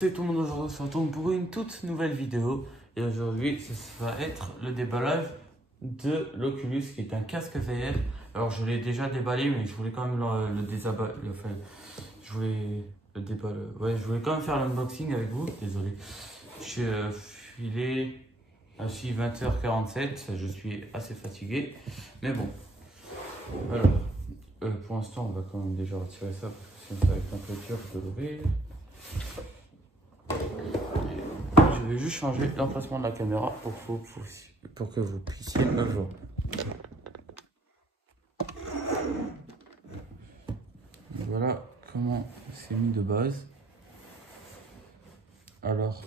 Salut tout le monde, aujourd'hui on se retrouve pour une toute nouvelle vidéo et aujourd'hui ce va être le déballage de l'Oculus qui est un casque VR. Alors je l'ai déjà déballé mais je voulais quand même le désaballer, enfin je voulais le déballer, ouais je voulais quand même faire l'unboxing avec vous, désolé. Il est ainsi 20h47, je suis assez fatigué mais bon. Alors pour l'instant on va quand même déjà retirer ça parce que sinon ça va être un peu dur de l'ouvrir. Je vais juste changer l'emplacement de la caméra pour que vous puissiez me voir. Voilà comment c'est mis de base. Alors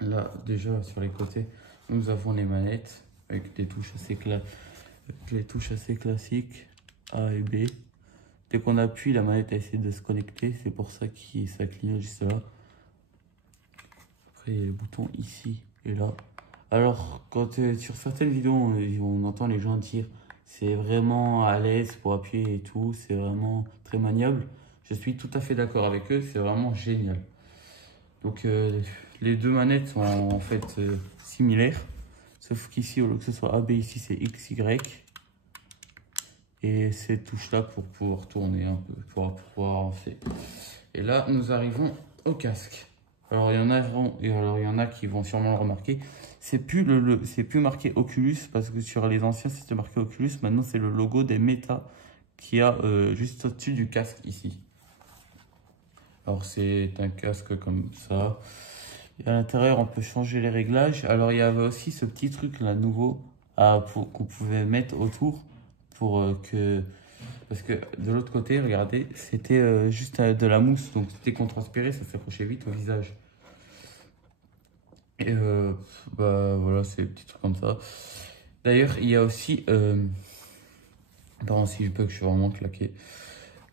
là déjà sur les côtés nous avons les manettes avec des touches assez classiques A et B. Dès qu'on appuie la manette essaie de se connecter, c'est pour ça que ça clignote juste là. Après il y a les boutons ici et là. Alors, sur certaines vidéos, on entend les gens dire c'est vraiment à l'aise pour appuyer et tout, c'est vraiment très maniable. Je suis tout à fait d'accord avec eux, c'est vraiment génial. Donc, les deux manettes sont en fait similaires, sauf qu'ici, au lieu que ce soit AB, ici c'est XY. Et ces touches-là pour pouvoir tourner un peu, pour pouvoir avancer. Et là, nous arrivons au casque. Alors, il y en a qui vont sûrement le remarquer. C'est plus marqué Oculus parce que sur les anciens, c'était marqué Oculus. Maintenant, c'est le logo des Meta qui a juste au-dessus du casque ici. Alors, c'est un casque comme ça. Et à l'intérieur, on peut changer les réglages. Alors, il y avait aussi ce petit truc là nouveau qu'on pouvait mettre autour pour que. Parce que de l'autre côté, regardez, c'était juste de la mousse. Donc, c'était qu'on transpirait, ça s'accrochait vite au visage. Et bah voilà, c'est des petits trucs comme ça. D'ailleurs, il y a aussi. Pardon, si je bug, je suis vraiment claqué.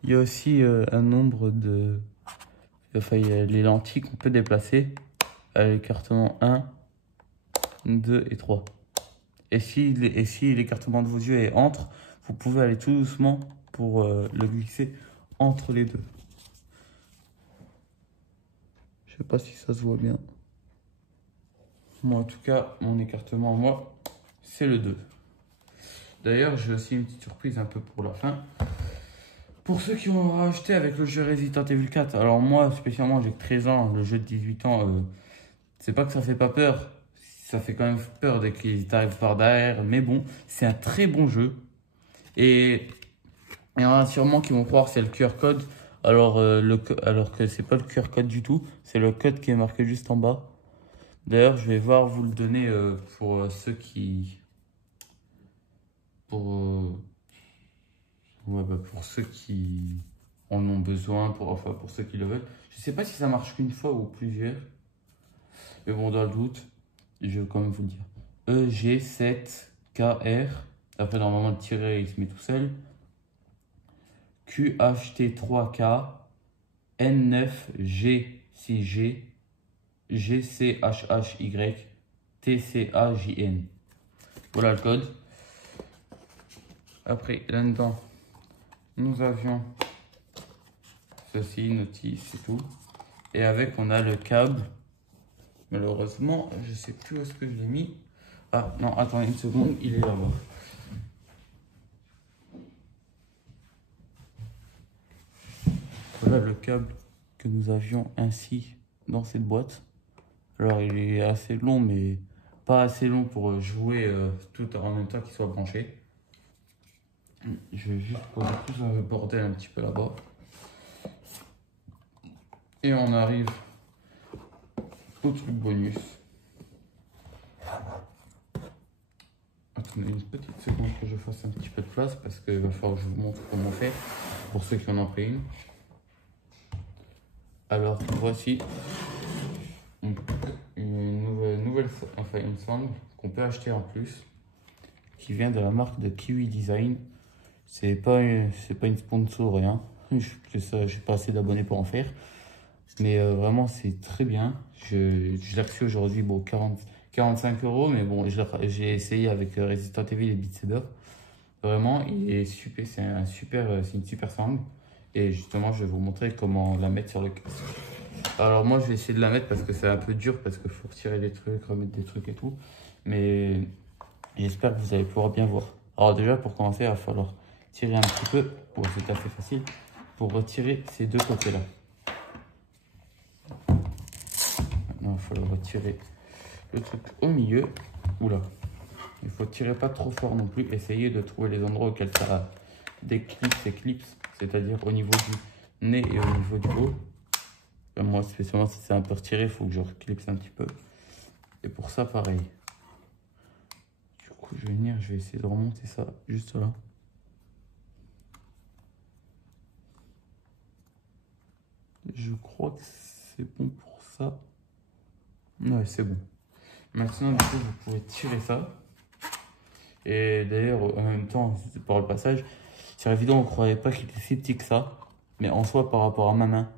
Il y a aussi un nombre de. Enfin, il y a les lentilles qu'on peut déplacer à l'écartement 1, 2 et 3. Et si l'écartement de vos yeux est entre, vous pouvez aller tout doucement pour le glisser entre les deux. Je sais pas si ça se voit bien. Moi, en tout cas, mon écartement, moi, c'est le 2. D'ailleurs, j'ai aussi une petite surprise un peu pour la fin. Pour ceux qui ont racheté avec le jeu Resident Evil 4, alors moi, spécialement, j'ai que 13 ans, le jeu de 18 ans, c'est pas que ça fait pas peur. Ça fait quand même peur dès qu'ils t'arrivent par derrière. Mais bon, c'est un très bon jeu. Et il y en a sûrement qui vont croire que c'est le QR code. Alors que c'est pas le QR code du tout. C'est le code qui est marqué juste en bas. D'ailleurs, je vais voir vous le donner pour ceux qui... Pour ceux qui en ont besoin, pour ceux qui le veulent. Je sais pas si ça marche qu'une fois ou plusieurs. Mais bon, dans le doute, je vais quand même vous le dire. EG7KR. Après, normalement, le tiret, il se met tout seul. QHT3K. N9G6G. GCHHY. TCAJN. Voilà le code. Après, là-dedans, nous avions ceci, notice et tout. Et avec, on a le câble. Malheureusement, je sais plus où est-ce que je l'ai mis. Ah non, attendez une seconde, il est là-bas. Voilà le câble que nous avions ainsi dans cette boîte. Alors, il est assez long, mais pas assez long pour jouer tout en même temps qu'il soit branché. Je vais juste poser tout le bordel un petit peu là-bas. Et on arrive au truc bonus. Attendez une petite seconde que je fasse un petit peu de place parce qu'il va falloir que je vous montre comment faire pour ceux qui en ont pris une. Alors voici une nouvelle sangle qu'on peut acheter en plus qui vient de la marque de Kiwi Design. C'est pas une sponsor, rien. Je suis pas assez d'abonnés pour en faire. Mais vraiment, c'est très bien. Je l'ai reçu aujourd'hui, bon, 45 €. Mais bon, j'ai essayé avec Resident Evil et Beat Saber. Vraiment, il est super. C'est une super sangle. Et justement, je vais vous montrer comment la mettre sur le casque. Alors moi je vais essayer de la mettre parce que c'est un peu dur, parce qu'il faut retirer des trucs, remettre des trucs et tout. Mais j'espère que vous allez pouvoir bien voir. Alors déjà pour commencer, il va falloir tirer un petit peu, bon, c'est assez facile, pour retirer ces deux côtés là. Maintenant il va falloir retirer le truc au milieu. Oula, il faut tirer pas trop fort non plus, essayer de trouver les endroits auxquels ça déclipse et clipse, c'est-à-dire au niveau du nez et au niveau du haut. Moi spécialement si c'est un peu retiré, il faut que je reclipse un petit peu. Et pour ça pareil. Du coup je vais venir, je vais essayer de remonter ça juste là. Je crois que c'est bon pour ça. Ouais, c'est bon. Maintenant, du coup, vous pouvez tirer ça. Et d'ailleurs, en même temps, par le passage, sur la vidéo, on ne croyait pas qu'il était si petit que ça. Mais en soi, par rapport à ma main,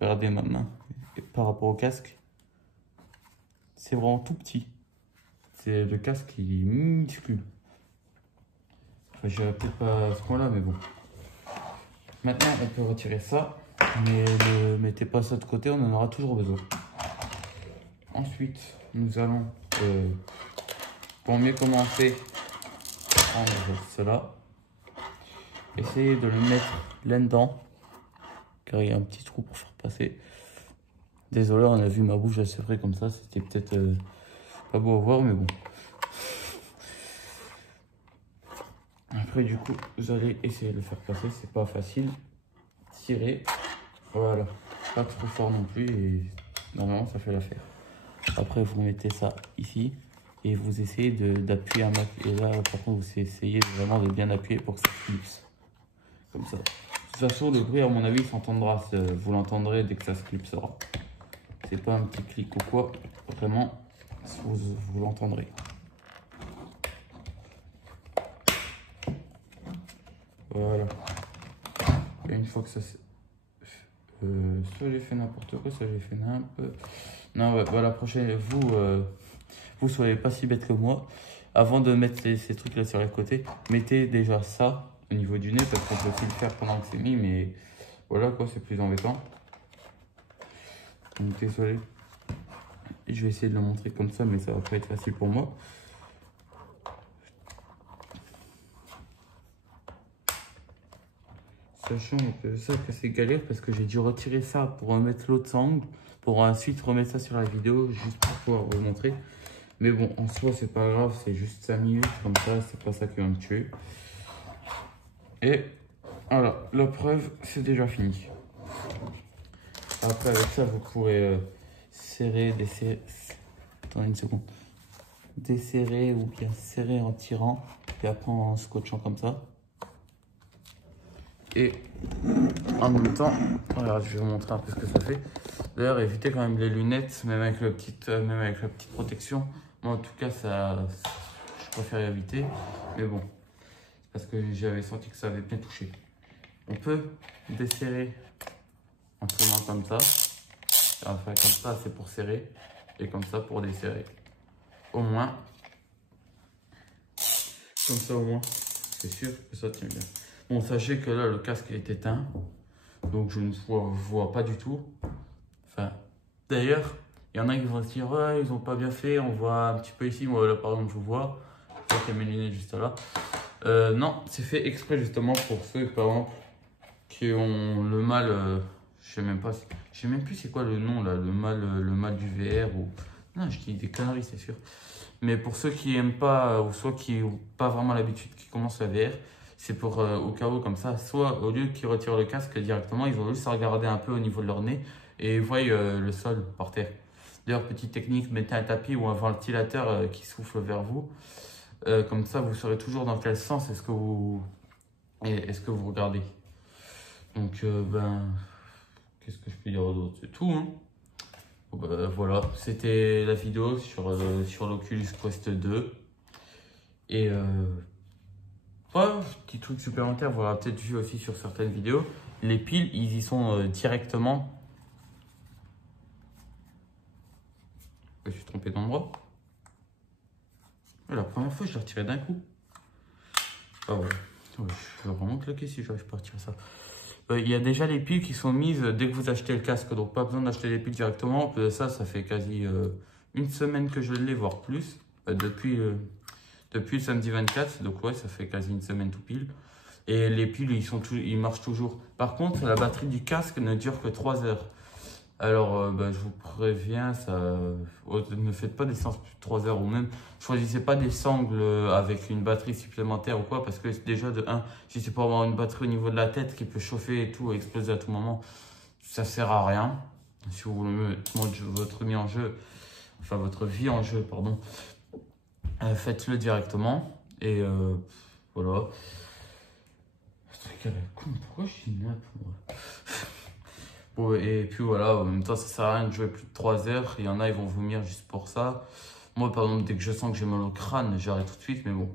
regardez ma main, et par rapport au casque, c'est vraiment tout petit. C'est le casque qui est minuscule. Enfin, je n'irai peut-être pas à ce point-là, mais bon. Maintenant, on peut retirer ça. Mais ne mettez pas ça de côté, on en aura toujours besoin. Ensuite, nous allons, pour mieux commencer, prendre cela. Essayez de le mettre là-dedans, car il y a un petit trou pour faire passer. Désolé, on a vu ma bouche assez frais comme ça, c'était peut-être pas beau à voir, mais bon. Après, du coup, vous allez essayer de le faire passer, c'est pas facile. Tirez, voilà, pas trop fort non plus, et normalement ça fait l'affaire. Après, vous mettez ça ici et vous essayez d'appuyer un max. Et là, par contre, vous essayez vraiment de bien appuyer pour que ça clipse. Comme ça. De toute façon, le bruit, à mon avis, s'entendra. Vous l'entendrez dès que ça se clipsera. C'est pas un petit clic ou quoi. Vraiment, vous l'entendrez. Voilà. Et une fois que ça c'est... soit j'ai fait n'importe quoi, soit j'ai fait n'importe... Non, ouais, bah, la prochaine, vous soyez pas si bête que moi. Avant de mettre ces trucs là sur les côtés, mettez déjà ça au niveau du nez, parce qu'on peut aussi le faire pendant que c'est mis, mais voilà quoi, c'est plus embêtant. Donc désolé. Je vais essayer de le montrer comme ça, mais ça va pas être facile pour moi. Sachant que ça, que c'est galère, parce que j'ai dû retirer ça pour remettre l'autre sangle, pour ensuite remettre ça sur la vidéo, juste pour pouvoir vous montrer. Mais bon, en soi, c'est pas grave, c'est juste 5 minutes, comme ça, c'est pas ça qui va me tuer. Et voilà, la preuve, c'est déjà fini. Après, avec ça, vous pourrez serrer, desserrer. Attendez une seconde. Desserrer ou bien serrer en tirant, et après en scotchant comme ça. Et en même temps, regarde, je vais vous montrer un peu ce que ça fait. D'ailleurs, évitez quand même les lunettes, même avec la petite protection. Moi, en tout cas, ça, je préfère éviter. Mais bon, parce que j'avais senti que ça avait bien touché. On peut desserrer en tournant comme ça. Enfin, comme ça, c'est pour serrer. Et comme ça, pour desserrer. Au moins. Comme ça, au moins, c'est sûr que ça tient bien. Bon, sachez que là, le casque est éteint. Donc, je ne vois pas du tout. Enfin, d'ailleurs, il y en a qui vont se dire, ouais, ils ont pas bien fait. On voit un petit peu ici. Moi, là, par exemple, je vois. Je vois qu'il y a mes lunettes juste là. Non, c'est fait exprès justement pour ceux, par exemple, qui ont le mal. Je sais même plus c'est quoi le nom là, le mal du VR ou. Non, je dis des conneries, c'est sûr. Mais pour ceux qui aiment pas, ou soit qui n'ont pas vraiment l'habitude, qui commencent la VR, c'est pour au cas où comme ça, soit au lieu qu'ils retirent le casque directement, ils ont juste à regarder un peu au niveau de leur nez et voient le sol par terre. D'ailleurs, petite technique, mettez un tapis ou un ventilateur qui souffle vers vous. Comme ça, vous saurez toujours dans quel sens est-ce que vous regardez. Donc, qu'est-ce que je peux dire d'autre? C'est tout, hein. Bon, bah, voilà, c'était la vidéo sur l'Oculus Quest 2. Et petit truc supplémentaire, vous l'aurez peut-être vu aussi sur certaines vidéos. Les piles, ils y sont directement. Je suis trompé d'endroit. La première fois, je l'ai retiré d'un coup. Ah ouais. Je vais vraiment claquer si j'arrive pas à retirer ça. Il y a déjà les piles qui sont mises dès que vous achetez le casque, donc pas besoin d'acheter les piles directement. Ça fait quasi une semaine que je l'ai, voire plus, depuis le samedi 24, donc ouais, ça fait quasi une semaine tout pile. Et les piles, ils marchent toujours. Par contre, la batterie du casque ne dure que 3 heures. Alors, je vous préviens, ne faites pas des séances plus de 3 heures, ou même choisissez pas des sangles avec une batterie supplémentaire ou quoi, parce que déjà, de 1, si c'est pour avoir une batterie au niveau de la tête qui peut chauffer et tout, exploser à tout moment, ça sert à rien. Si vous voulez mettre votre vie en jeu, votre vie en jeu, pardon, faites-le directement. Et voilà. Ce truc à la con, pourquoi je dis nappe, moi? Bon, et puis voilà, en même temps, ça sert à rien de jouer plus de 3 heures. Il y en a, ils vont vomir juste pour ça. Moi, par exemple, dès que je sens que j'ai mal au crâne, j'arrête tout de suite. Mais bon,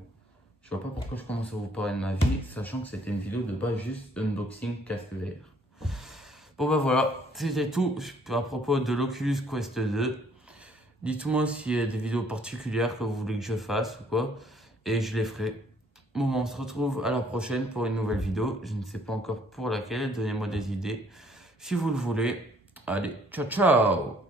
je vois pas pourquoi je commence à vous parler de ma vie, sachant que c'était une vidéo de base juste unboxing casque VR. Bon, bah voilà, c'était tout à propos de l'Oculus Quest 2. Dites-moi s'il y a des vidéos particulières que vous voulez que je fasse ou quoi, et je les ferai. Bon, on se retrouve à la prochaine pour une nouvelle vidéo. Je ne sais pas encore pour laquelle, donnez-moi des idées si vous le voulez. Allez, ciao ciao!